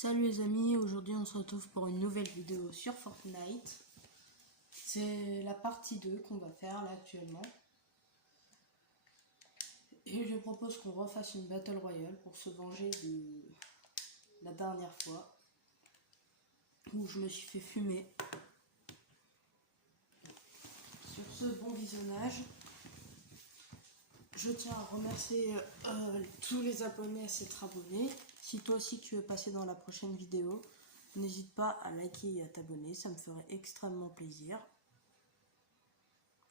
Salut les amis, aujourd'hui on se retrouve pour une nouvelle vidéo sur Fortnite. C'est la partie 2 qu'on va faire là actuellement. Et je propose qu'on refasse une Battle Royale pour se venger de la dernière fois où je me suis fait fumer. Sur ce, bon visionnage. Je tiens à remercier tous les abonnés à s'être abonnés. Si toi aussi tu veux passer dans la prochaine vidéo, n'hésite pas à liker et à t'abonner, ça me ferait extrêmement plaisir.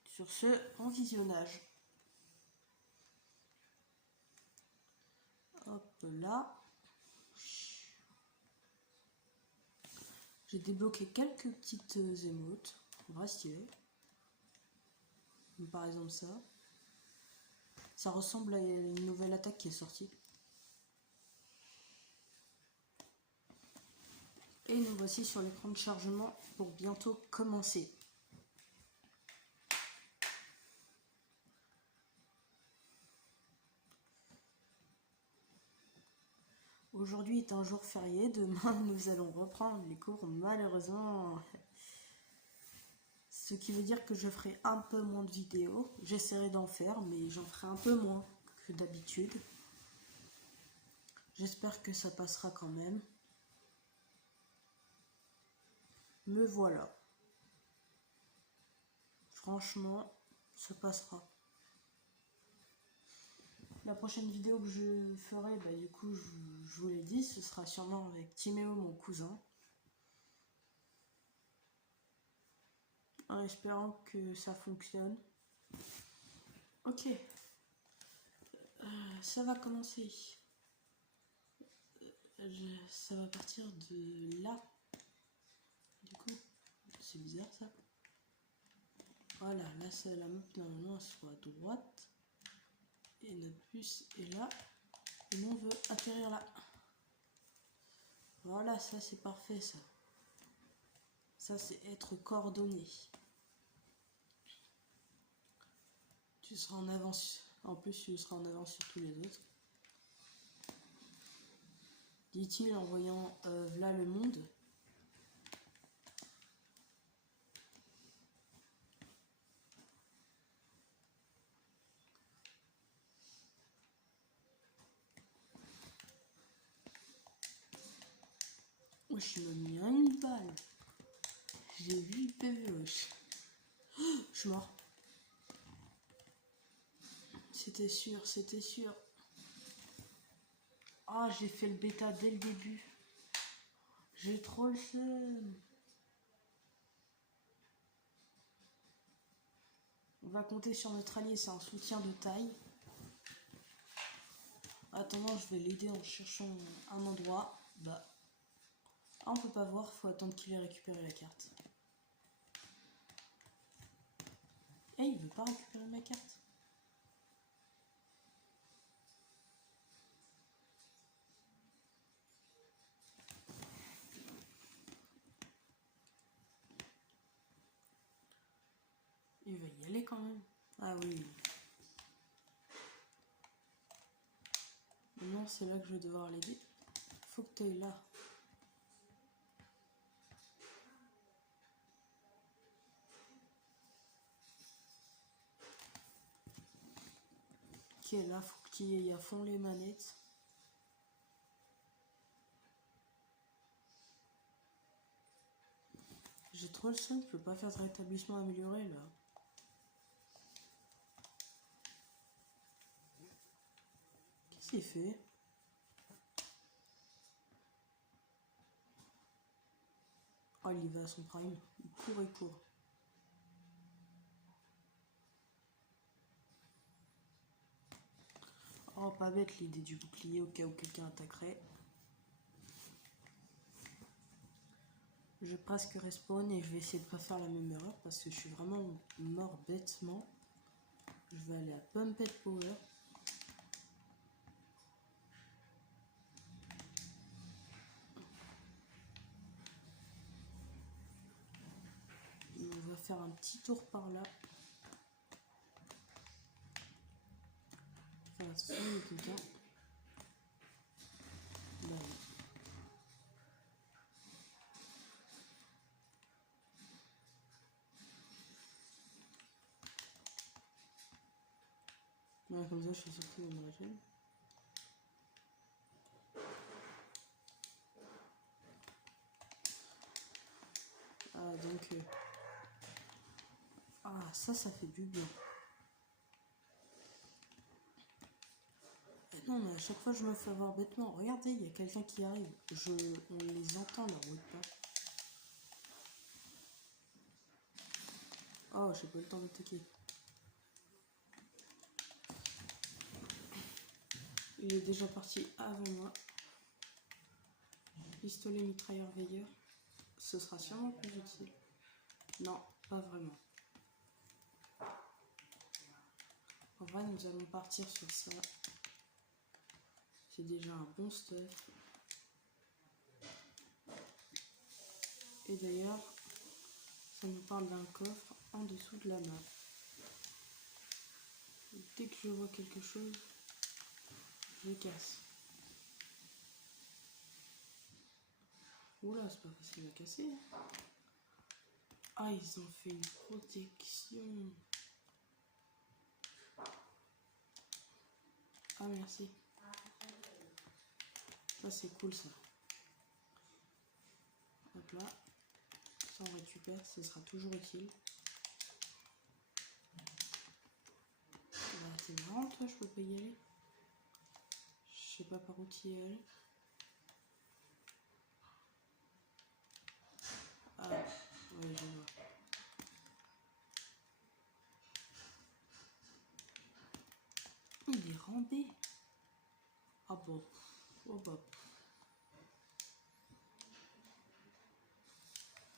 Sur ce, bon visionnage. Hop là. J'ai débloqué quelques petites émotes, vrai stylé. Par exemple ça. Ça ressemble à une nouvelle attaque qui est sortie. Et nous voici sur l'écran de chargement pour bientôt commencer. Aujourd'hui est un jour férié, demain nous allons reprendre les cours malheureusement. Ce qui veut dire que je ferai un peu moins de vidéos. J'essaierai d'en faire, mais j'en ferai un peu moins que d'habitude. J'espère que ça passera quand même. Me voilà. Franchement, ça passera. La prochaine vidéo que je ferai, du coup, je vous l'ai dit, ce sera sûrement avec Timéo, mon cousin. En espérant que ça fonctionne. Ok. Ça va commencer. Ça va partir de là. Du coup, c'est bizarre ça. Voilà, là c'est la map normalement soit à droite. Et notre bus est là. Et nous on veut atterrir là. Voilà, ça c'est parfait ça. Ça c'est être coordonné. Tu seras en avance. En plus tu seras en avance sur tous les autres. Dit-il en voyant là le monde. Wesh, il m'a mis une balle. J'ai vu le PV, wesh. Je suis mort. C'était sûr, c'était sûr. Ah, j'ai fait le bêta dès le début. J'ai trop le seum. On va compter sur notre allié, c'est un soutien de taille. Attends, je vais l'aider en cherchant un endroit. Ah, on peut pas voir, faut attendre qu'il ait récupéré la carte. Eh, il veut pas récupérer ma carte. Il va y aller quand même. Ah oui. Non, c'est là que je vais devoir l'aider. Faut que tu ailles là. Ok, là, faut que tu y ailles à fond les manettes. J'ai trop le seum, je peux pas faire de rétablissement amélioré là. Qu'est-ce qu'il fait? Oh, il y va à son prime. Il court et court. Oh, pas bête l'idée du bouclier au cas où quelqu'un attaquerait. Je vais presque respawn et je vais essayer de pas faire la même erreur parce que je suis vraiment mort bêtement. Je vais aller à Pumped Power. On va faire un petit tour par là. Faire attention, il y a quelqu'un. Là, oui. Ouais, comme ça, je suis sûr qu'il va me régler. Ah, donc... Ah, ça fait du bien. Et non, mais à chaque fois, je me fais avoir bêtement. Regardez, il y a quelqu'un qui arrive. On les entend, leur bruit de pas. Oh, j'ai pas eu le temps d'attaquer. Il est déjà parti avant moi. Pistolet mitrailleur veilleur. Ce sera sûrement plus utile. Non, pas vraiment. En vrai, nous allons partir sur ça. C'est déjà un bon stuff. Et d'ailleurs, ça nous parle d'un coffre en dessous de la map. Dès que je vois quelque chose, je casse. Oula, c'est pas facile à casser. Ah, ils ont fait une protection. Ah, merci. Ça, c'est cool, ça. Hop là. Ça, on récupère. Ce sera toujours utile. Bah, c'est marrant, toi, je peux pas y aller. Je sais pas par où tu y es allé. Ah, ouais, je vois. Il est rambé. Ah bon. Oh bah.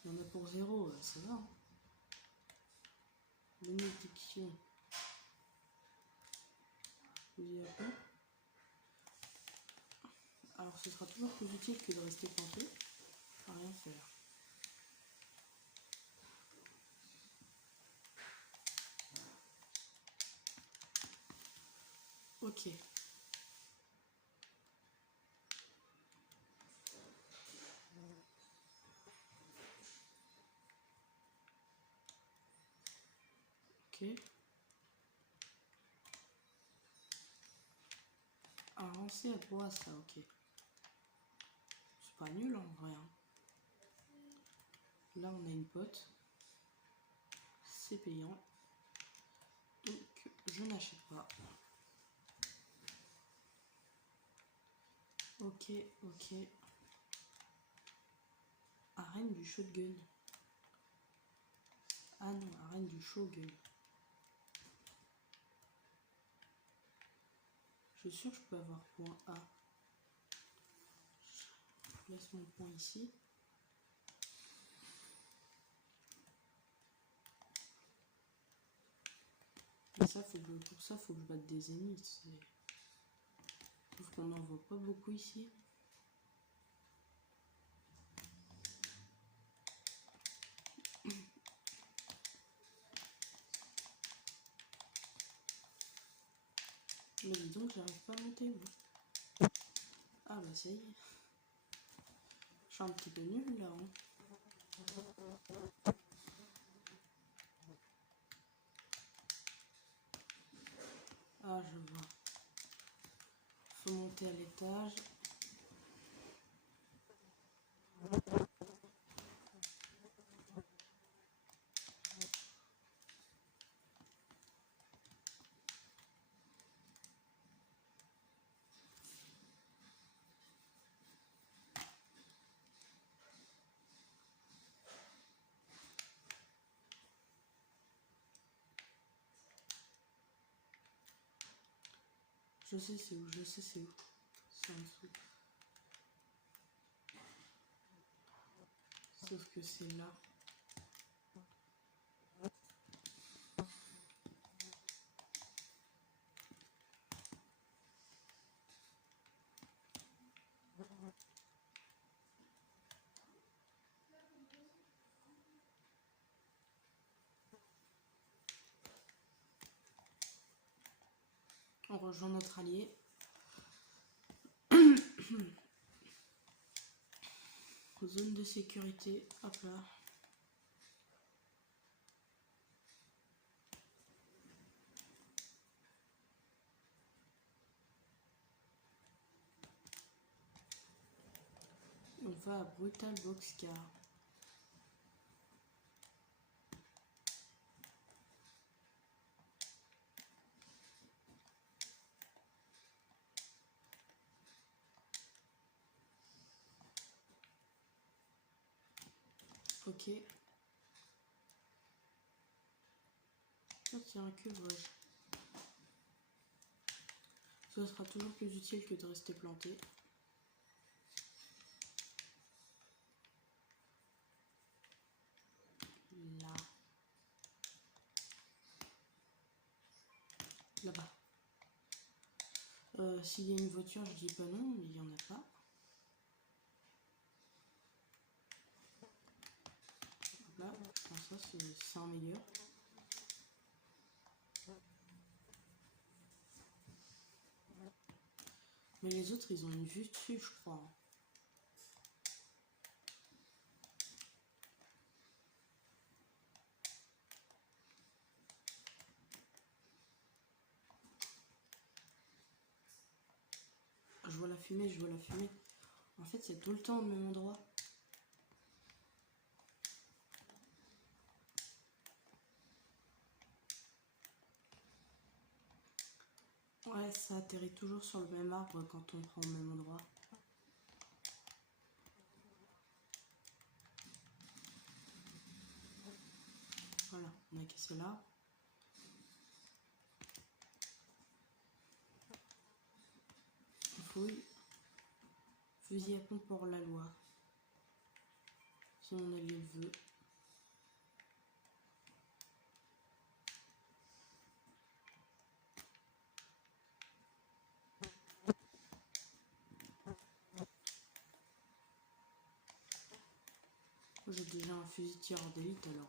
Il y en a pour 0, ça va. Hein. Bénédiction. Fusil à pompe. Alors ce sera toujours plus utile que de rester planté. À rien faire. Ok. Ok. Avancer à bois, ça, ok. C'est pas nul en vrai. Hein. Là, on a une pote. C'est payant. Donc, je n'achète pas. Ok, ok. Arène du shotgun. Ah non, arène du shotgun. Je suis sûr que je peux avoir point A. Je laisse mon point ici. Et ça, pour ça, faut que je batte des ennemis. Sauf qu'on n'en voit pas beaucoup ici. Mais dis donc, j'arrive pas à monter, moi. Ah bah ça y est. Je suis un petit peu nul là. Hein. Ah, je vois. Faut monter à l'étage. Je sais c'est où, je sais c'est où. C'est en dessous. Sauf que c'est là. On rejoint notre allié. Zone de sécurité. Hop là. On va à Brutal Boxcar. Ok. C'est un cuvrage. Ce sera toujours plus utile que de rester planté. Là. Là-bas. S'il y a une voiture, je dis pas non, mais il n'y en a pas. Là, ça c'est un meilleur. Mais les autres, ils ont une vue dessus, je crois. Je vois la fumée, je vois la fumée. En fait, c'est tout le temps au même endroit. Ouais, ça atterrit toujours sur le même arbre quand on prend au même endroit. Voilà, on a cassé là. On fouille. Fusil à pompe pour la loi. Si on a le veut. J'ai déjà un fusil tireur d'élite, alors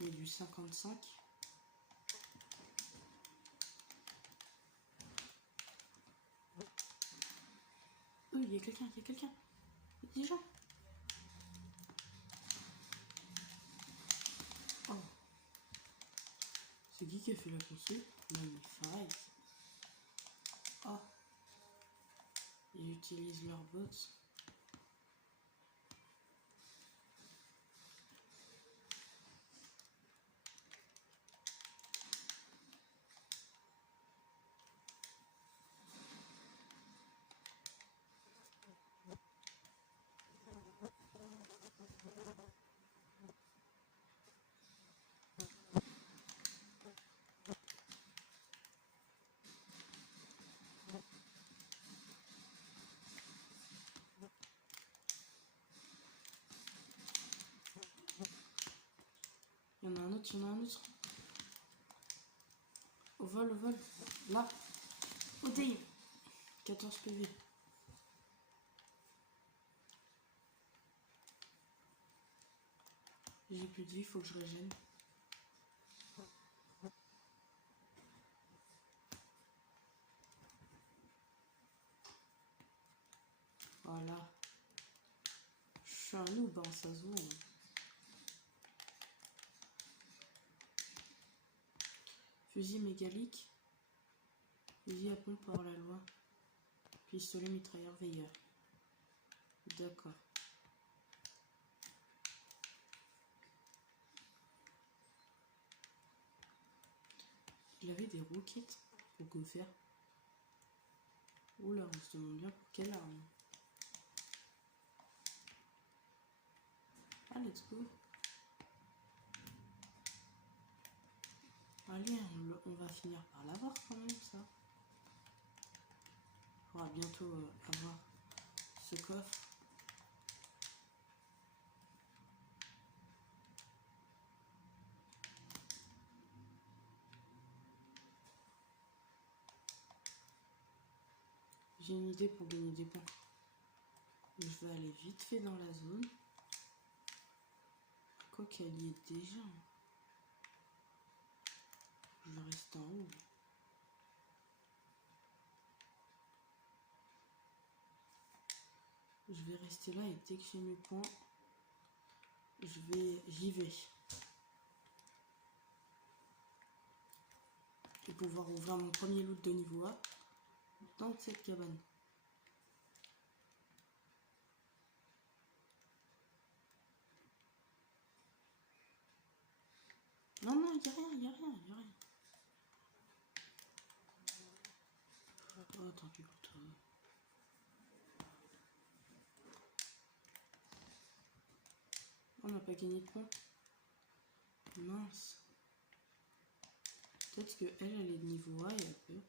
il y a du 55. Il y a quelqu'un, il y a quelqu'un. Déjà. Oh. C'est qui a fait la console? Magnifique. Oh. Ils utilisent leurs bots. Il y en a un autre, il y en a un autre. Au vol, au vol. Là. Au Dave. 14 PV. J'ai plus de vie, faut que je régène. Voilà. Je suis un noob, hein, ça se voit. Fusil mégalique. Fusil à pompe par la loi. Pistolet mitrailleur veilleur. D'accord. Il avait des roquettes pour que faire. Oula, on se demande bien pour quelle arme. Ah, let's go. Allez, on va finir par l'avoir quand même, ça. On va bientôt avoir ce coffre. J'ai une idée pour gagner des points. Je vais aller vite fait dans la zone. Quoi qu'elle y est déjà. Je vais rester en haut. Je vais rester là et dès que j'ai mes points, j'y vais. Et pouvoir ouvrir mon premier loot de niveau A dans cette cabane. Non, non, y a rien, y a rien, y a rien. Oh, tant pis pour toi. On n'a pas gagné de points. Mince. Peut-être que elle est de niveau A et elle peut.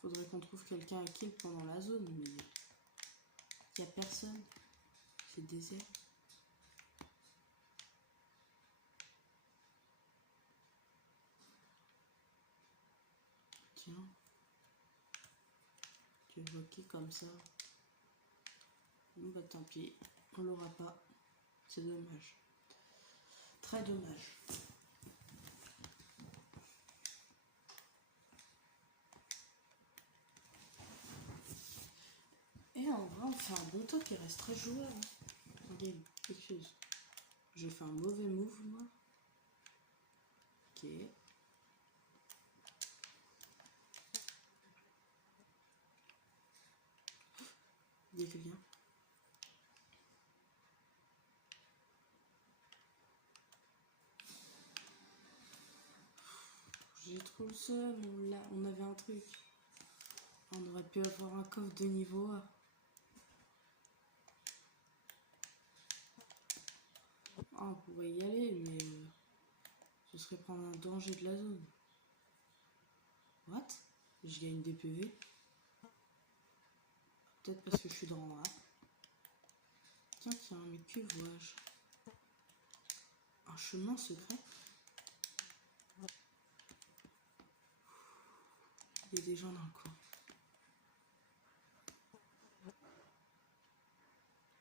Faudrait qu'on trouve quelqu'un à kill pendant la zone, mais il n'y a personne. C'est désert. Tiens. Tu vois qui comme ça? Bon bah tant pis, on l'aura pas. C'est dommage. Très dommage. Et en vrai, on fait un bon top, il reste 13 joueurs. En game, excuse. J'ai fait un mauvais move, moi. Ok. Il y a quelqu'un. J'ai trop le seum, on avait un truc. On aurait pu avoir un coffre de niveau A. Ah, on pourrait y aller, mais ce serait prendre un danger de la zone. What? Je gagne des PV. Peut-être parce que je suis dans A. Tiens, tiens, mais que vois-je? Un chemin secret? Il y a des gens dans le coin.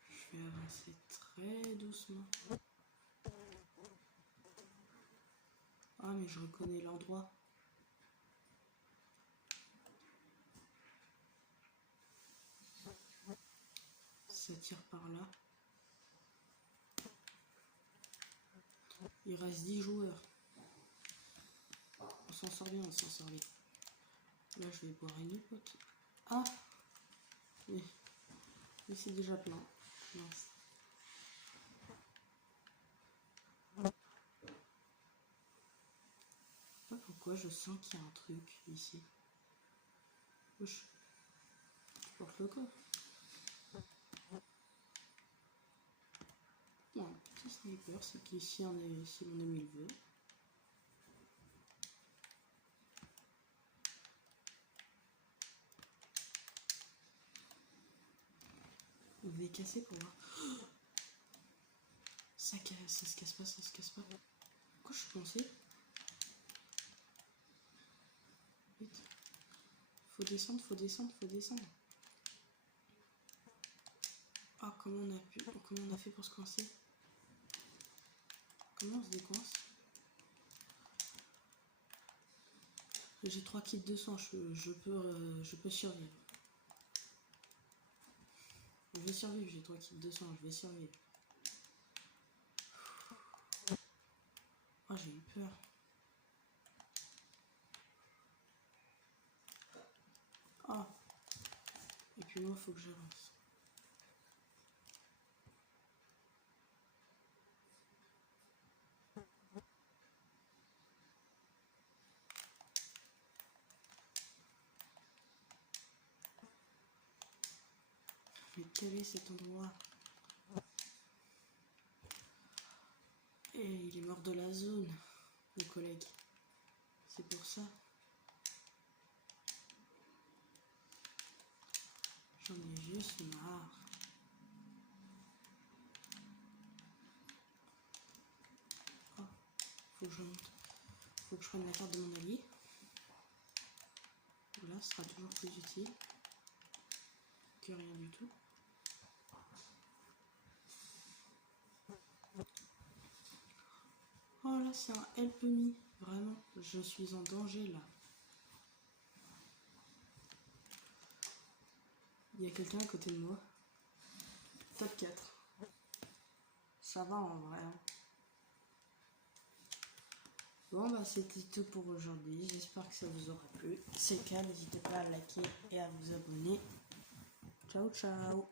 Je vais avancer très doucement. Ah, mais je reconnais l'endroit. Ça tire par là. Il reste 10 joueurs. On s'en sort bien, on s'en sort bien. Là, je vais boire une pote. Ah! Oui. Mais c'est déjà plein. Mince. Je sais pas pourquoi je sens qu'il y a un truc ici. Wesh. Je porte le coffre. Bon, un petit sniper, c'est qu'ici, si mon ami le veut. On va les casser pour voir. Ça se casse pas, ça se casse pas. Pourquoi je suis coincé? Vite. Faut descendre, faut descendre, faut descendre. Ah, comment on a fait pour se coincer? Comment on se décoince? J'ai 3 kits de sang, je peux survivre. Je vais survivre, j'ai 3 kits de sang, je vais survivre. Ah, j'ai eu peur. Ah. Et puis moi, faut que j'avance. Mais quel est cet endroit? Et il est mort de la zone, mon collègue. C'est pour ça. J'en ai juste marre. Oh, faut que je monte. Faut que je prenne la carte de mon allié. Voilà, ce sera toujours plus utile que rien du tout. Oh là, c'est un help me. Vraiment, je suis en danger là. Il y a quelqu'un à côté de moi. Top 4. Ça va en vrai. Hein. Bon bah c'était tout pour aujourd'hui. J'espère que ça vous aura plu. Si c'est le cas, n'hésitez pas à liker et à vous abonner. Ciao ciao.